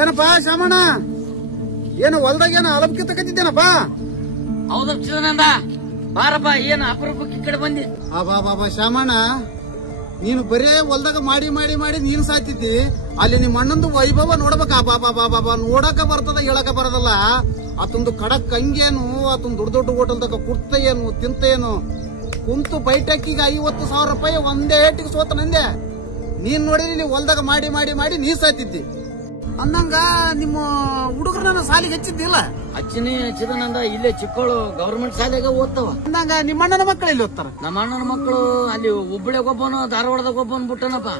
ಏನಪ್ಪಾ ಶಾಮಣ್ಣ, ಏನು ಹೊಲ್ದಾಗ ಏನು ಅಲಬ್ಕಿ ತಗತಿದ್ದೇನಪ್ಪ? ಹೌದಪ್ಪ ಚಿದಾನಂದ, ಬಾರಪ್ಪ. ಏನು ಅಪರೂಪಕ್ಕೆ ಈ ಕಡೆ ಬಂದಿ? ಬಾಬಾ ಶಾಮಣ್ಣ, ನೀನು ಬರೇ ಹೊಲ್ದಾಗ ಮಾಡಿ ಮಾಡಿ ಮಾಡಿ ನೀನು ಸಾಯ್ತಿದ್ದಿ. ಅಲ್ಲಿ ನಿಮ್ಮ ಅಣ್ಣಂದು ವೈಭವ ನೋಡ್ಬೇಕ. ಬಾಬಾ ನೋಡಕ ಬರ್ತದ, ಹೇಳಕ ಬರದಲ್ಲ. ಆತೊಂದು ಕಡಕ್ ಹಂಗೇನು, ಆತೊಂದು ದೊಡ್ಡ ದೊಡ್ಡ ಹೋಟೆಲ್ದಾಗ ಕುರ್ತ ಏನು ತಿಂತ ಏನು, ಕುಂತು ಬೈಟಕ್ಕಿಗೆ 50,000 ರೂಪಾಯಿ ಒಂದೇ ಏಟಿಗೆ ಸೋತ ನಂದೆ. ನೀನ್ ನೋಡಿರಿ ಇಲ್ಲಿ ಹೊಲ್ದಾಗ ಮಾಡಿ ಮಾಡಿ ಮಾಡಿ ನೀ ಸಾಯ್ತಿದ್ದಿ. ಅಂದಂಗ ನಿಮ್ಮ ಹುಡುಗರನ್ನ ಸಾಲಿಗೆ ಹಚ್ಚಿದ್ದಿಲ್ಲ? ಹಚ್ಚಿನಿ ಚಿದಾನಂದ, ಇಲ್ಲೇ ಚಿಕ್ಕಳು ಗವರ್ಮೆಂಟ್ ಶಾಲೆಗೆ ಓದ್ತಾವ. ಅಂದಂಗ ನಿಮ್ಮ ಅಣ್ಣನ ಮಕ್ಕಳು ಇಲ್ಲಿ ಓದ್ತಾರ? ನಮ್ಮ ಅಣ್ಣನ ಮಕ್ಕಳು ಅಲ್ಲಿ ಹುಬ್ಬಳ್ಳಿಗೆ ಒಬ್ಬನು, ಧಾರವಾಡದಾಗ ಒಬ್ಬನು ಬಿಟ್ಟನಪ್ಪ.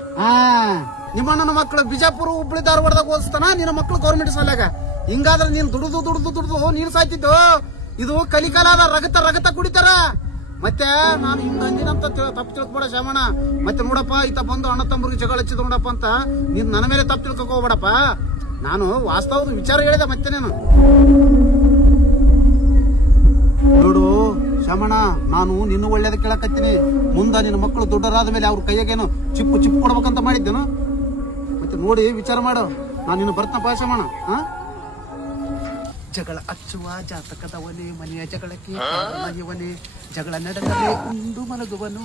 ನಿಮ್ಮ ಅಣ್ಣನ ಮಕ್ಕಳು ಬಿಜಾಪುರ, ಹುಬ್ಬಳ್ಳಿ, ಧಾರವಾಡದಾಗ ಓದಿಸ್ತಾನ, ನಿನ್ನ ಮಕ್ಕಳು ಗವರ್ಮೆಂಟ್ ಶಾಲೆಗ. ಹಿಂಗಾದ್ರೆ ನೀನ್ ದುಡ್ದು ನೀನ್ ಸಾಯ್ತಿದ್ದು. ಇದು ಕಲಿಕಾಲದ ರಗತ ಕುಡಿತಾರ. ಮತ್ತೆ ನಾನು ಹಿಂಗಂದಿನಂತ ತಪ್ಪು ತಿಳ್ಕೊಬೇಡ ಶಾಮಣ್ಣ. ಮತ್ತೆ ನೋಡಪ್ಪ, ಈತ ಬಂದು ಅಣ್ಣ ತಮ್ಮರಿಗೆ ಜಗಳ ಹಚ್ಚಿದ ನೋಡಪ್ಪ ಅಂತ ನೀನ್ ನನ್ನ ಮೇಲೆ ತಪ್ಪು ತಿಳ್ಕೊಕ್ ಹೋಗ್ಬೇಡಪ್ಪ. ನಾನು ವಾಸ್ತವದ ವಿಚಾರ ಹೇಳಿದೆ. ಮತ್ತೆ ನೀನು ನೋಡು ಶಾಮಣ್ಣ, ನಾನು ನಿನ್ನ ಒಳ್ಳೇದ ಕೇಳಕತ್ತೀನಿ. ಮುಂದ ನಿನ್ನ ಮಕ್ಕಳು ದೊಡ್ಡರಾದ ಮೇಲೆ ಅವ್ರ ಕೈಯಾಗೇನು ಚಿಪ್ಪು ಕೊಡ್ಬೇಕಂತ ಮಾಡಿದ್ದೇನು? ಮತ್ತೆ ನೋಡಿ ವಿಚಾರ ಮಾಡು. ನಾನು ನಿನ್ನ ಬರ್ತನಪ್ಪ ಶಾಮಣ್ಣ. ಜಗಳ ಹಚ್ಚುವ ಜಾತಕದ ಒಲೆ, ಮನೆಯ ಜಗಳಕ್ಕೆ ಮನೆಯವನೇ, ಜಗಳ ನಡೆದರೆ ಉಂಡು ಮಲಗುವನು.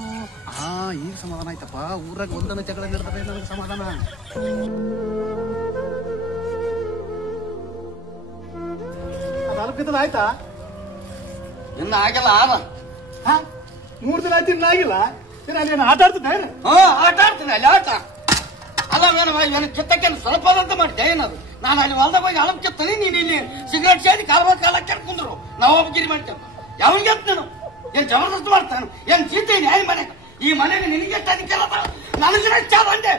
ಈಗ ಸಮಾಧಾನ ಆಯ್ತಪ್ಪ. ಊರಾಗ ಒಂದನ ಜಗಳ ನಡೆದರೆ ನನಗೆ ಸಮಾಧಾನ. ಅದು ಆಯ್ತಾ? ಇನ್ನ ಆಗಿಲ್ಲ. 3 ದಿನ ಆಯ್ತು, ಇನ್ನ ಆಗಿಲ್ಲ. ಅಲ್ಲಿ ಆಟ ಆಡ್ತಿದ್ದೆ? ಆಟ ಆಡ್ತೀನಿ ಅಲ್ಲಿ. ಆಟ ಅಲ್ಲ, ಏನು ಕಿತ್ತಕ್ಕೆ ಸ್ವಲ್ಪ ಅಂತ ಮಾಡ್ತೆ ಏನದು? ನಾನು ಅಲ್ಲಿ ಹೊಲ್ದಾಗ ಹೋಗಿ ಅಳಪ್ ಕಿತ್ತನಿ, ನೀನು ಇಲ್ಲಿ ಸಿಗರೇಟ್ ಸೇದಿ ಕಾಲ ಕೆರ್ಕೊಂಡ್ರು ನಾವು ಒಬ್ಬಗಿರಿ ಮಾಡ್ತೇವೆ. ಯಾವನ್ಗೆ ನಾನು ಏನ್ ಜಬರ್ದಸ್ತ್ ಮಾಡ್ತಾನೆ? ಏನ್ ಚೀತೆ ನ್ಯಾಯ ಮನೆಗೆ? ಈ ಮನೆಗೆ ನಿನಗೆ ಎಷ್ಟು ಅಧಿಕಾರ? ನನಗೆ ಚಾದ ಅಂದೆ.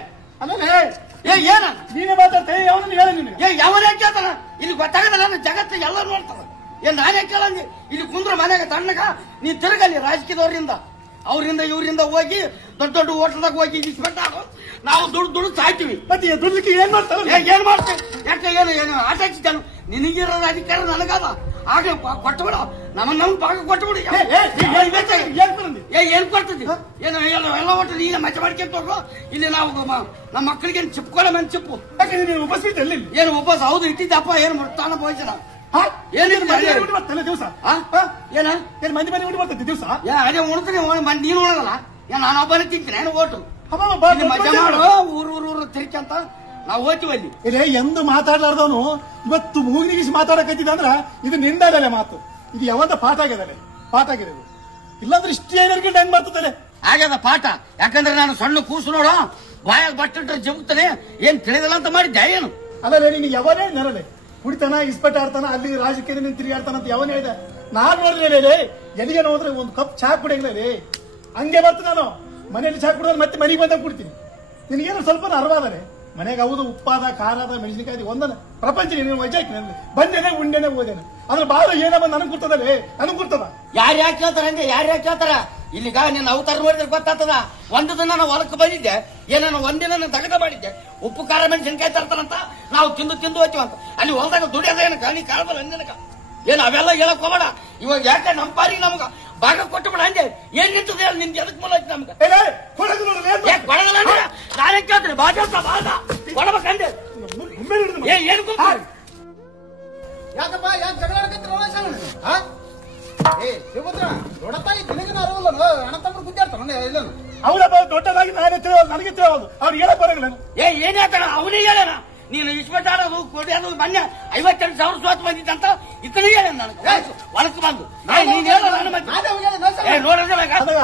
ಏನ ನೀನೇ ಮಾತಾಡ್ತೇ? ಯಾವನೇ ಕೇಳ್ತಾನ? ಇಲ್ಲಿ ಗೊತ್ತಾಗದಲ್ಲ, ಜಗತ್ತು ಎಲ್ಲ ನೋಡ್ತಾರ. ಏನ್ ನಾನೇ ಕೇಳಂದಿ? ಇಲ್ಲಿ ಕುಂದ್ರ ಮನೆಗೆ ತಣ್ಣಗ ನೀ ತಿರುಗಲ್ಲಿ ರಾಜಕೀಯದವರಿಂದ ಅವರಿಂದ ಇವರಿಂದ ಹೋಗಿ ದೊಡ್ಡ ದೊಡ್ಡ ಹೋಟೆಲ್ದಾಗ ಹೋಗಿ ಇಸ್ಬಿಟ್ಟ ನಾವು ದುಡ್ಡು ಸಾಯ್ತೀವಿ. ಮತ್ತೆ ದುಡ್ಲಿಕ್ಕೆ ಏನ್ ಮಾಡ್ತಾರೆ? ಏನ್ ಮಾಡ್ತೇವೆ? ಯಾಕೆ ಏನು ಆಟ ಹಚ್ಚಿದ್ದಾನು? ನಿನಗಿರೋದ ಅಧಿಕಾರ ನನಗಾದ. ಆಗ ಕೊಟ್ಟಬಿಡ, ನಮ್ಮ ಭಾಗ ಕೊಟ್ಟಬಿಡು. ಏನ್ ಕೊಡ್ತದಿ? ಏನು ಎಲ್ಲ ಒಟ್ಟು ನೀನ ಮಜಾ ಮಾಡ್ಕೊಂತ ಹೋಗು. ಇಲ್ಲಿ ನಾವು ನಮ್ಮ ಮಕ್ಕಳಿಗೆ ಚಿಪ್ಕೊಳ್ಳ ಮನ್ ಚಿಪ್ಪು. ಏನು ಉಪವಾಸ? ಹೌದು ಇಟ್ಟಿದ್ದಪ್ಪ. ಏನು ತಾನ ಭೋಜನ ದಿವಸ ಏನ್ ಮಂದಿ ಮನೆ ಬರ್ತೈತಿ ದಿವಸ? ಅದೇ ಉಣ್ತೀನಿ. ನೀನು ಉಣಲ್ಲ, ನಾನು ಒಬ್ಬನೇ ತಿಂತೀನಿ. ಏನು ಓಟು ಮಜಾ ಮಾಡು. ಊರು ತಿರ್ಕಂತ ನಾವು ಹೋಗ್ತೀವಿ ಅಲ್ಲಿ. ಇದೇ ಎಂದು ಮಾತಾಡ್ಲಾರ್ದವನು ಇವತ್ತು ಮೂಗಿನಿಗಿಸಿ ಮಾತಾಡಕತ್ತಿದ್ದ ಅಂದ್ರ ಇದು ನಿಂದಲೇ ಮಾತು. ಇದು ಯಾವಂತ ಪಾಠ ಆಗಿದೆ ಇಲ್ಲಾಂದ್ರೆ ಇಷ್ಟೇ ಏನಾರ್ಕೊಂಡು ಹೆಂಗ್ ಬರ್ತದೆ? ಆಗ್ಯದ ಪಾಠ. ಯಾಕಂದ್ರೆ ನಾನು ಸಣ್ಣ ಕೂಸು ನೋಡು, ಬಾಯಾಗ ಬಟ್ಟಿಟ್ರೆ ಜಗುತ್ತಾನೆ. ಏನ್ ತಿಳಿದಲ್ಲ ಅಂತ ಮಾಡಿದ್ದೆ ಏನು? ಅಲ್ಲೇ ನೀನು ಯಾವನೇ ನೆರಳೆ ಕುಡಿತಾನ, ಇಸ್ಪಟ್ ಆಡ್ತಾನ, ಅಲ್ಲಿ ರಾಜಕೀಯದಲ್ಲಿ ತಿರುಗಾಡ್ತಾನ ಅಂತ ಯಾವನೇ ಹೇಳಿದೆ? ನಾನ್ ನೋಡಿದ್ರೆ ಎಲ್ಲಿಗೆ ಹೋದ್ರೆ ಒಂದು ಕಪ್ ಚಹಾ ಕುಡಿಯಲೇ ಹಂಗೆ ಬರ್ತ. ನಾನು ಮನೆಯಲ್ಲಿ ಚಹಾ ಕುಡಿದ್ರೆ ಮತ್ತೆ ಮನೆಗೆ ಬಂದಾಗ ಕುಡ್ತೀನಿ. ನಿನಗೇನು ಸ್ವಲ್ಪ ಅರ್ವಾದರೆ ಮನೆಗೆ ಹೌದು ಉಪ್ಪಾದ, ಖಾರದ, ಮೆಣಸಿನಕಾಯಿ ಒಂದನ ಪ್ರಪಂಚ ವಜಾ ಹಾಕಿ ಬಂದೇನೆ ಉಂಡೆನೆ ಓದೇನೆ. ಅದ್ರ ಬಾಳ ಏನ ಬಂದು ನನಗ್ ಗುರ್ತದಲ್ಲೇ, ನನಗ್ ಗುರ್ತದ. ಯಾರ್ಯಾಕೆ ಕೇಳ್ತಾರ ಹಂಗೆ? ಯಾರ್ಯಾಕೆ ಕೇಳ್ತಾರ? ಇಲ್ಲಿಗ ನಿನ್ನ ಅವತಾರ ನೋಡಿದ್ರೆ ಗೊತ್ತಾಗ್ತದ. ಒಂದು ದಿನ ನಾವು ಹೊಲಕ್ಕೆ ಬಂದಿದ್ದೆ, ಏನೇನು ಒಂದಿನ ದಗದ ಮಾಡಿದ್ದೆ. ಉಪ್ಪು ಖಾರ ಮೆಣಸಿನಕಾಯಿ ತರ್ತಾರಂತ ನಾವು ತಿಂದು ಹೋಗ್ತೀವಂತ. ಅಲ್ಲಿ ಹೊಲದಾಗ ದುಡಿಯೋದ ಏನು ಗಾಳಿ ಕಾಳಬಲ್ಲ ಅಂದಿನಕ ಏನು ಅವೆಲ್ಲ ಹೇಳಕ್ ಹೋಗಬೇಡ. ಇವಾಗ ಯಾಕೆ ನಮ್ಮ ಪಾರಿಗೆ ನಮ್ಗ ಭಾಗ ಕೊಟ್ಟು ಬಿಡ ಅಂದೆ. ಏನ್ ನಿಂತದೆ ಹೇಳಿ? ನಿಮ್ಗೆ ಎದಕ್ ಮೂಲ ಐತಿ ನಮ್ಗೆ? ಕೊಡಗಲ್ಲ ನಾನೇ ಕೇಳ್ತೀನಿ. ಕೊಡಬೇಕಂದೆ ಏನು ಯಾಕಪ್ಪ? ಯಾಕೆ ಜಗಳ ಅಣ್ಣ ತಮ್ಮ ಗುದ್ದಾಡ್ತಾನ? ಹೌದಪ್ಪ, ದೊಡ್ಡದಾಗಿ ನನಗೆ ತಿಳಿಯೋದು. ಅವ್ರು ಹೇಳಕ್ ಬರಂಗಿಲ್ಲ. ಏನ್ ಹೇಳ್ತಾನ? ಅವನಿಗೆ ಹೇಳೋಣ. ನೀನು ಇಸ್ಪೆಟ್ಟಾಡೋದು ಕೊಡೋದು ಮೊನ್ನೆ 58,000 ಸೋತ್ ಬಂದಿತ್ತಂತ ಇತನಿಗೆ ಹೇಳ ನನಗೆ ಹೊಲಕ್ಕೆ ಬಂದು.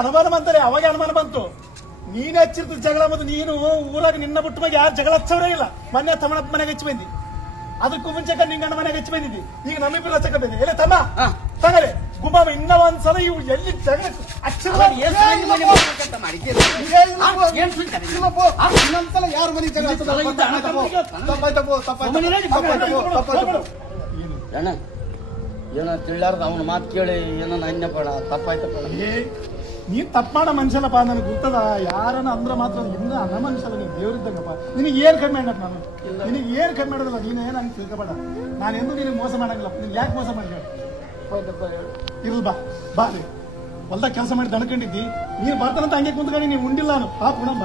ಅನುಮಾನ ಬಂತಾರೆ. ಅವಾಗ ಅನುಮಾನ ಬಂತು. ನೀನ್ ಹಚ್ಚಿರ್ತದ ಜಗಳ. ಮತ್ತು ನೀನು ಊರಾಗ ನಿನ್ನ ಬಿಟ್ಟು ಬಗ್ಗೆ ಯಾರು ಜಗಳ ಹಚ್ಚವರೇ ಇಲ್ಲ. ಮೊನ್ನೆ ತಮ್ಮನಪ್ಪ ಮನೆಗೆ ಹಚ್ಚಿ ಬಂದಿ, ಅದಕ್ಕೂ ಮುಂಚೆ ನಿಂಗಣ್ಣ ಮನೆಗೆ ಹಚ್ಚಿ ಬಂದಿದ್ದಿ. ಈಗ ನಮ್ಮಿಬ್ಬರು ಹಚ್ಚಕ ಬಂದಿ. ಎಲ್ಲ ತಮ್ಮ ತಗಲೆ ಗುಮಾಮ ಇನ್ನ ಒಂದ್ಸಲ ಇವು ಎಲ್ಲಿ ಜಗಳ ಇನ್ನೊಂದ್ಸಲ ಯಾರ ಮನೆ ಜಗಳ ಅಣ್ಣ ಏನ ತಿಳಿಲಾರ್ದ ಅವನ ಮಾತು ಕೇಳಿ ಏನೋ ಅನ್ಯಪಡ ತಪ್ಪಾಯ್ತಪ್ಪ. ನೀನ್ ತಪ್ಪ ಮಾಡೋ ಮನುಷ್ಯನಪ್ಪ. ನನಗೆ ಗೊತ್ತದ. ಯಾರನ್ನ ಅಂದ್ರ ಮಾತ್ರ ಇನ್ನ ಅನ್ನ ಮನುಷ್ಯಲ್ಲ. ನೀನ್ ದೇವ್ರಿದ್ದಂಗಪ್ಪ. ನಿನಗೆ ಏನ್ ಕಡಿಮೆ ಮಾಡಪ್ಪ? ನಾನು ನಿನಗೆ ಏನ್ ಕಡಿಮೆ ಮಾಡೋದಿಲ್ಲ. ನೀನ್ ಏನ್ ಹಂಗೆ ತಿಳ್ಕೊಬೇಡ. ನಾನೆಂದು ನಿನಗೆ ಮೋಸ ಮಾಡಂಗಿಲ್ಲಪ್ಪ. ನೀನ್ ಯಾಕೆ ಮೋಸ ಮಾಡಿ? ಇರ್ಲ್ ಬಾ ಹೊಲ್ದಾಗ ಕೆಲಸ ಮಾಡಿ ದಣ್ಕೊಂಡಿದ್ದಿ. ನೀನ್ ಬರ್ತಾನಂತ ಹಂಗೆ ಕುಂತ್ಕೊಂಡು ನೀನ್ ಉಂಡಿಲ್ಲ. ನಾನು ಪಾಪ ಉಣಮ್ಮ.